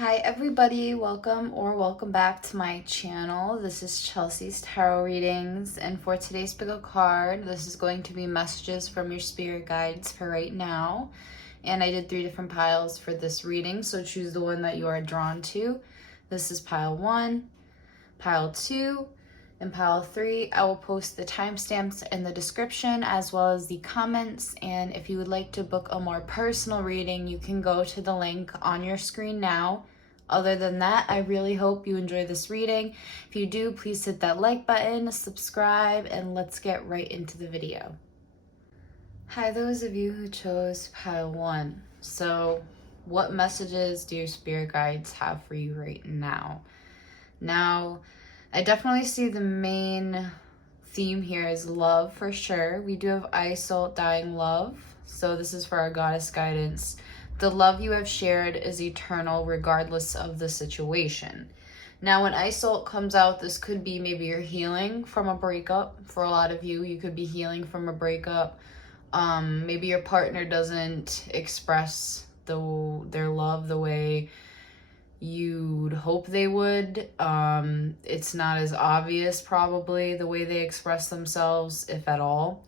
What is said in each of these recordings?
Hi everybody, welcome back to my channel. This is Chelsea's Tarot Readings, and for today's pick a card, this is going to be messages from your spirit guides for right now. And I did 3 different piles for this reading, so choose the one that you are drawn to. This is pile 1, pile 2, and pile 3. I will post the timestamps in the description as well as the comments, and if you would like to book a more personal reading, you can go to the link on your screen now. Other than that, I really hope you enjoy this reading. If you do, please hit that like button, subscribe, and let's get right into the video. Hi, those of you who chose pile 1. So, what messages do your spirit guides have for you right now? Now, I definitely see the main theme here is love for sure. We do have Isolde dying love. So this is for our goddess guidance. The love you have shared is eternal regardless of the situation. Now, when Isolde comes out, this could be maybe you're healing from a breakup. For a lot of you, you could be healing from a breakup. Maybe your partner doesn't express their love the way you'd hope they would. It's not as obvious probably the way they express themselves, if at all.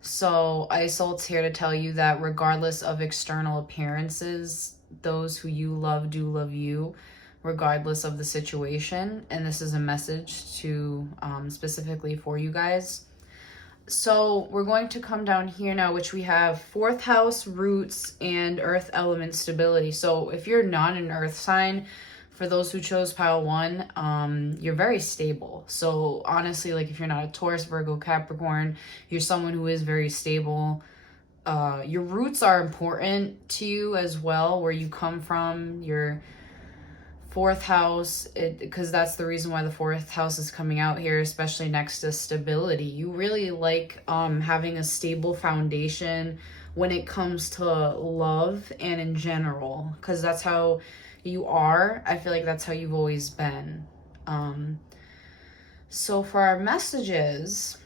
So Isolde's here to tell you that regardless of external appearances, those who you love do love you regardless of the situation. And this is a message to specifically for you guys. So we're going to come down here now, which we have 4th house, roots, and earth element stability. So if you're not an earth sign, for those who chose pile 1, you're very stable. So honestly, like if you're not a Taurus, Virgo, Capricorn, you're someone who is very stable. Your roots are important to you as well, where you come from, your 4th house, because that's the reason why the 4th house is coming out here, especially next to stability. You really like having a stable foundation when it comes to love and in general, because that's how you are. I feel like that's how you've always been. So for our messages,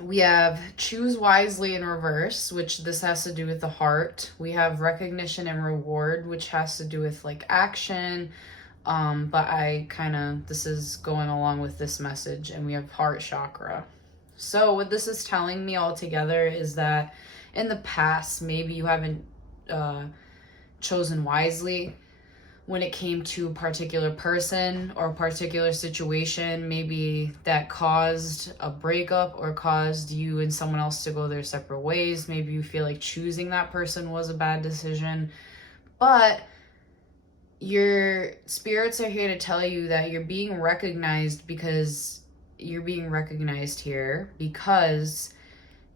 we have choose wisely in reverse, which this has to do with the heart. We have recognition and reward, which has to do with like action. But this is going along with this message. And we have heart chakra. So what this is telling me altogether is that in the past, maybe you haven't chosen wisely when it came to a particular person or a particular situation, maybe that caused a breakup or caused you and someone else to go their separate ways. Maybe you feel like choosing that person was a bad decision. But your spirits are here to tell you that you're being recognized because you're being recognized here because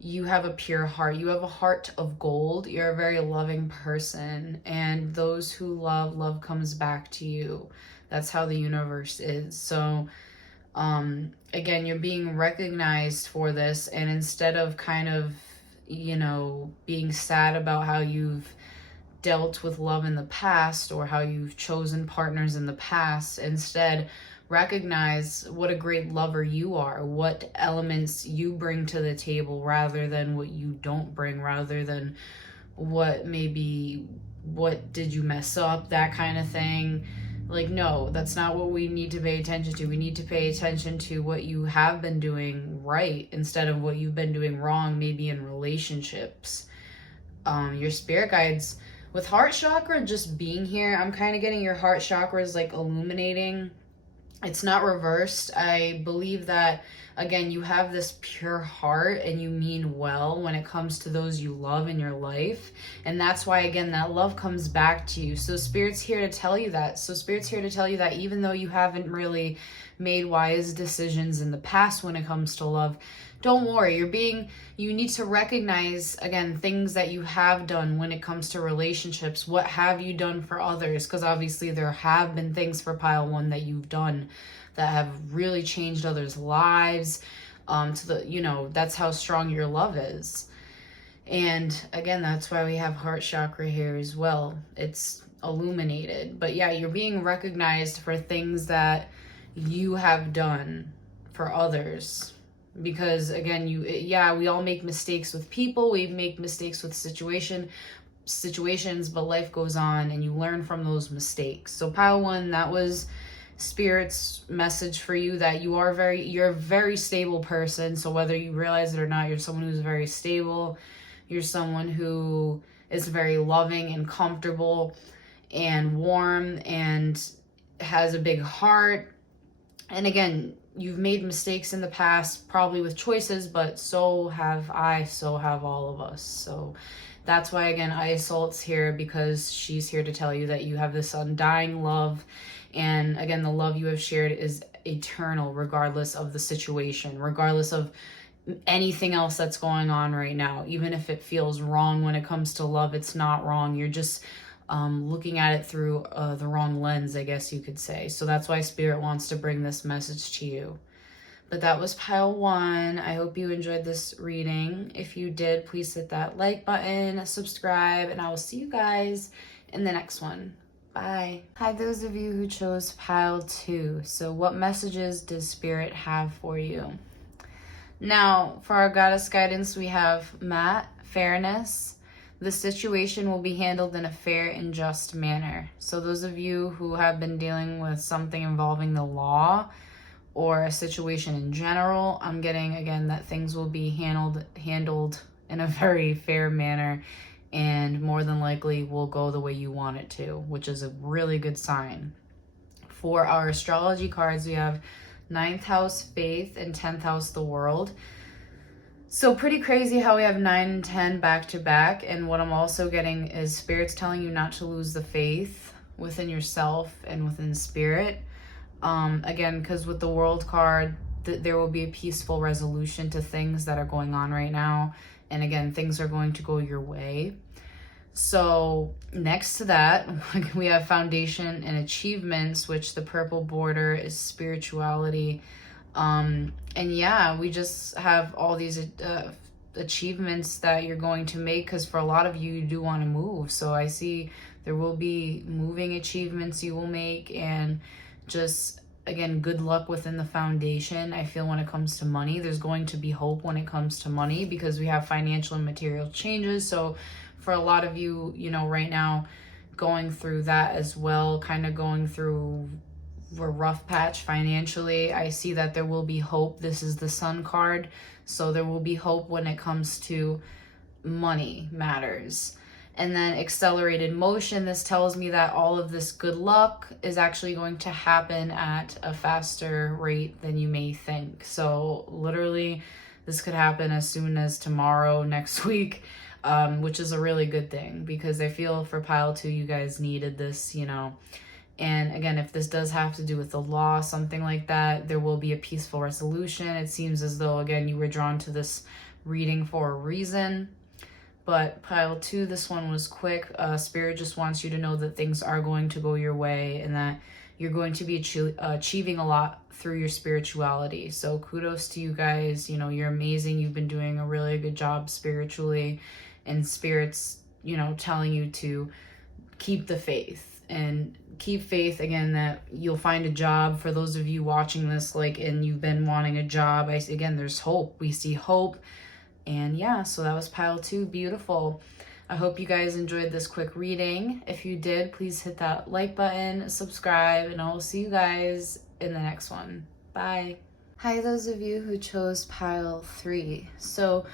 you have a pure heart. You have a heart of gold. You're a very loving person. And those who love comes back to you. That's how the universe is. So, again, you're being recognized for this. And instead of being sad about how you've dealt with love in the past or how you've chosen partners in the past, instead recognize what a great lover you are, what elements you bring to the table rather than what you don't bring, rather than what did you mess up, that kind of thing. Like, no, that's not what we need to pay attention to. We need to pay attention to what you have been doing right instead of what you've been doing wrong, maybe in relationships. Your spirit guides, with heart chakra just being here, I'm kind of getting your heart chakra is like illuminating. It's not reversed. I believe that, again, you have this pure heart and you mean well when it comes to those you love in your life. And that's why, again, that love comes back to you. So Spirit's here to tell you that. So Spirit's here to tell you that even though you haven't really made wise decisions in the past when it comes to love, don't worry. You need to recognize, again, things that you have done when it comes to relationships. What have you done for others? Because obviously there have been things for pile 1 that you've done that have really changed others' lives. That's how strong your love is. And again, that's why we have heart chakra here as well. It's illuminated. But yeah, you're being recognized for things that you have done for others. Because again, we all make mistakes with people, we make mistakes with situation, situations, but life goes on and you learn from those mistakes. So pile 1, that was Spirit's message for you, that you're a very stable person. So whether you realize it or not, you're someone who's very stable. You're someone who is very loving and comfortable and warm and has a big heart. And again, you've made mistakes in the past, probably with choices, but so have I, so have all of us. So that's why, again, Isolde's here, because she's here to tell you that you have this undying love. And again, the love you have shared is eternal, regardless of the situation, regardless of anything else that's going on right now. Even if it feels wrong when it comes to love, it's not wrong. You're just looking at it through the wrong lens, I guess you could say. So that's why Spirit wants to bring this message to you. But that was pile 1. I hope you enjoyed this reading. If you did, please hit that like button, subscribe, and I will see you guys in the next one. Bye. Hi, those of you who chose pile 2. So what messages does Spirit have for you? Now, for our goddess guidance, we have Matt, fairness. The situation will be handled in a fair and just manner. So those of you who have been dealing with something involving the law or a situation in general, I'm getting, again, that things will be handled in a very fair manner, and more than likely will go the way you want it to, which is a really good sign. For our astrology cards, we have 9th house, faith, and 10th house, the world. So pretty crazy how we have 9 and 10 back to back. And what I'm also getting is Spirit's telling you not to lose the faith within yourself and within Spirit. Again, because with the world card, there will be a peaceful resolution to things that are going on right now. And again, things are going to go your way. So next to that, we have foundation and achievements, which the purple border is spirituality. And yeah, we just have all these achievements that you're going to make, because for a lot of you, you do want to move. So I see there will be moving achievements you will make, and just, again, good luck within the foundation. I feel when it comes to money, there's going to be hope when it comes to money, because we have financial and material changes. So for a lot of you, you know, right now going through that as well, kind of going through a rough patch financially, I see that there will be hope. This is the Sun card, so there will be hope when it comes to money matters. And then accelerated motion, this tells me that all of this good luck is actually going to happen at a faster rate than you may think. So literally, this could happen as soon as tomorrow, next week, which is a really good thing, because I feel for pile 2, you guys needed this, you know. And again, if this does have to do with the law, something like that, there will be a peaceful resolution. It seems as though, again, you were drawn to this reading for a reason. But pile 2, this one was quick. Spirit just wants you to know that things are going to go your way, and that you're going to be achieving a lot through your spirituality. So kudos to you guys. You know, you're amazing. You've been doing a really good job spiritually, and Spirit's, you know, telling you to keep the faith. And keep faith, again, that you'll find a job. For those of you watching this, like, and you've been wanting a job, again, there's hope. We see hope. And yeah, so that was pile 2. Beautiful. I hope you guys enjoyed this quick reading. If you did, please hit that like button, subscribe, and I will see you guys in the next one. Bye. Hi, those of you who chose pile 3. So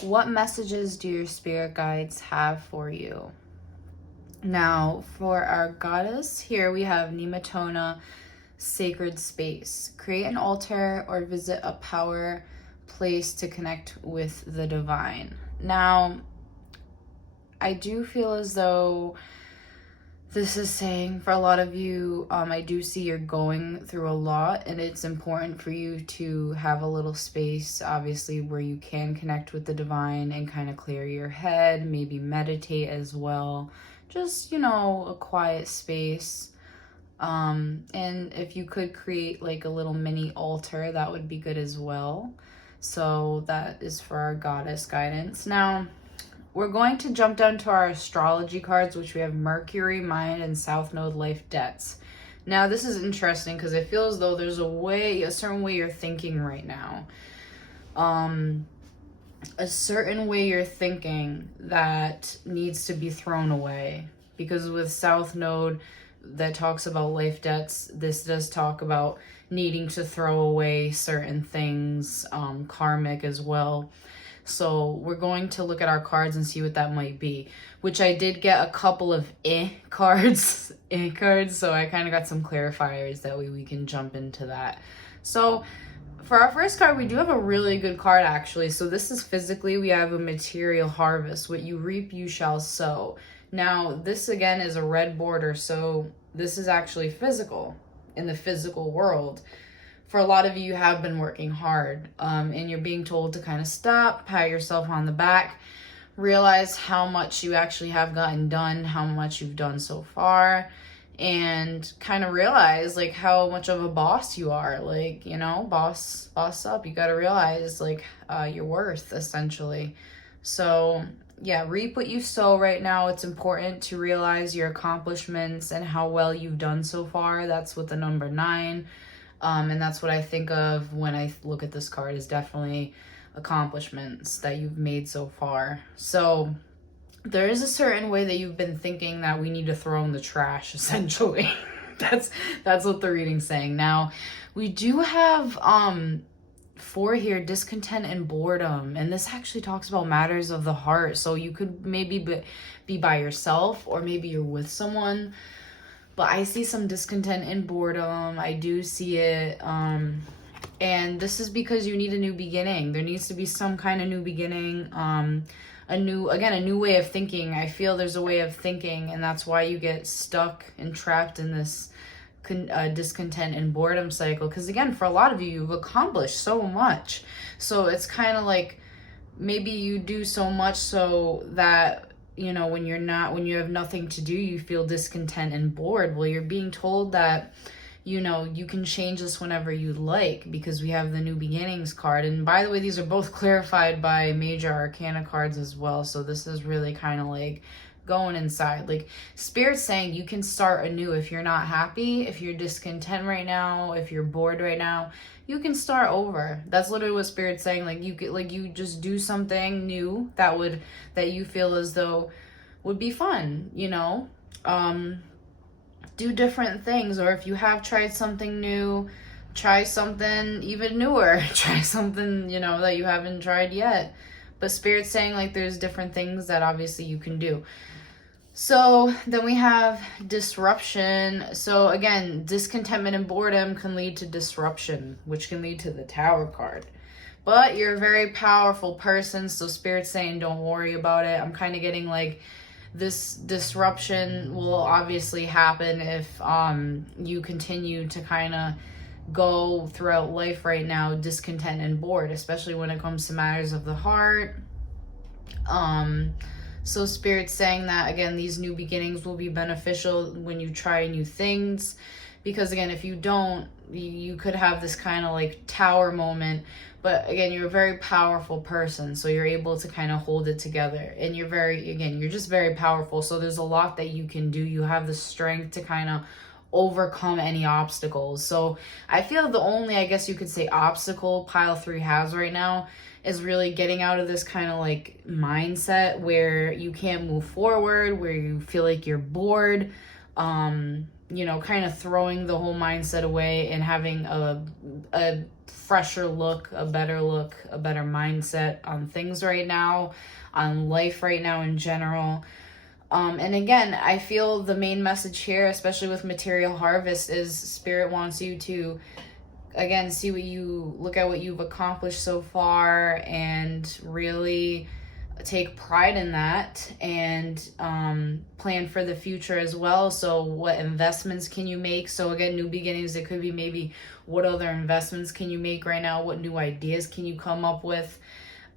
what messages do your spirit guides have for you? Now, for our goddess, here we have Nematona, sacred space. Create an altar or visit a power place to connect with the divine. Now, I do feel as though this is saying for a lot of you, I do see you're going through a lot, and it's important for you to have a little space, obviously, where you can connect with the divine and kind of clear your head, maybe meditate as well. Just, you know, a quiet space. And if you could create like a little mini altar, that would be good as well. So that is for our goddess guidance. Now, we're going to jump down to our astrology cards, which we have Mercury, Mind, and South Node Life Debts. Now, this is interesting because I feel as though there's a certain way you're thinking right now. a certain way you're thinking that needs to be thrown away. Because with South Node that talks about life debts, this does talk about needing to throw away certain things, karmic as well. So we're going to look at our cards and see what that might be, which I did get a couple of cards, cards. So I kind of got some clarifiers that way we can jump into that. So for our first card, we do have a really good card actually. So this is physically, we have a material harvest. What you reap, you shall sow. Now this again is a red border. So this is actually physical in the physical world. For a lot of you have been working hard, and you're being told to kind of stop, pat yourself on the back, realize how much you actually have gotten done, how much you've done so far, and kind of realize like how much of a boss you are. Like, you know, boss up. You got to realize like your worth essentially. So yeah, reap what you sow right now. It's important to realize your accomplishments and how well you've done so far. That's with the number 9. And that's what I think of when I look at this card, is definitely accomplishments that you've made so far. So there is a certain way that you've been thinking that we need to throw in the trash, essentially. That's what the reading's saying. Now, we do have 4 here, discontent and boredom. And this actually talks about matters of the heart. So you could maybe be by yourself, or maybe you're with someone. But I see some discontent and boredom. I do see it. And this is because you need a new beginning. There needs to be some kind of new beginning. A new way of thinking. I feel there's a way of thinking, and that's why you get stuck and trapped in this discontent and boredom cycle. Because again, for a lot of you, you've accomplished so much. So it's kind of like maybe you do so much so that, you know, when you have nothing to do, you feel discontent and bored. Well, you're being told that, you know, you can change this whenever you like, because we have the new beginnings card. And by the way, these are both clarified by major arcana cards as well. So this is really kind of like going inside. Like Spirit's saying you can start anew. If you're not happy, if you're discontent right now, if you're bored right now, you can start over. That's literally what Spirit's saying. Like you just do something new that you feel as though would be fun, you know? Do different things. Or if you have tried something new, try something even newer. Try something, you know, that you haven't tried yet. But Spirit's saying like there's different things that obviously you can do. So then we have disruption. So again, discontentment and boredom can lead to disruption, which can lead to the Tower card. But you're a very powerful person, so Spirit's saying don't worry about it. I'm kind of getting like this disruption will obviously happen if you continue to kind of go throughout life right now discontent and bored, especially when it comes to matters of the heart. So Spirit's saying that, again, these new beginnings will be beneficial when you try new things. Because, again, if you don't, you could have this kind of like tower moment. But, again, you're a very powerful person. So you're able to kind of hold it together. And you're just very powerful. So there's a lot that you can do. You have the strength to kind of overcome any obstacles. So I feel the only, I guess you could say, obstacle pile 3 has right now is really getting out of this kind of like mindset where you can't move forward, where you feel like you're bored, you know, kind of throwing the whole mindset away and having a fresher look, a better mindset on things right now, on life right now in general. And again, I feel the main message here, especially with material harvest, is Spirit wants you to, again, look at what you've accomplished so far and really take pride in that, and plan for the future as well. So what investments can you make? So again, new beginnings, it could be maybe what other investments can you make right now? What new ideas can you come up with?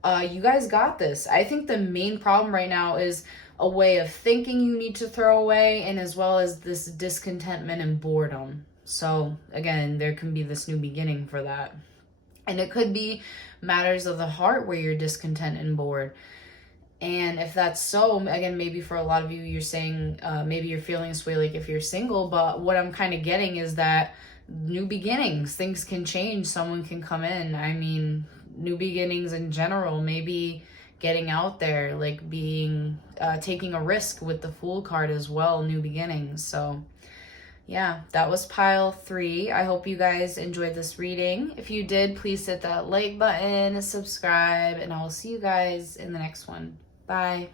You guys got this. I think the main problem right now is a way of thinking you need to throw away, and as well as this discontentment and boredom. So again, there can be this new beginning for that. And it could be matters of the heart where you're discontent and bored. And if that's so, again, maybe for a lot of you, you're saying, maybe you're feeling this way like if you're single, but what I'm kind of getting is that new beginnings, things can change, someone can come in. I mean, new beginnings in general, maybe getting out there, like taking a risk with the Fool card as well, new beginnings. So yeah, that was pile 3. I hope you guys enjoyed this reading. If you did, please hit that like button, subscribe, and I will see you guys in the next one. Bye.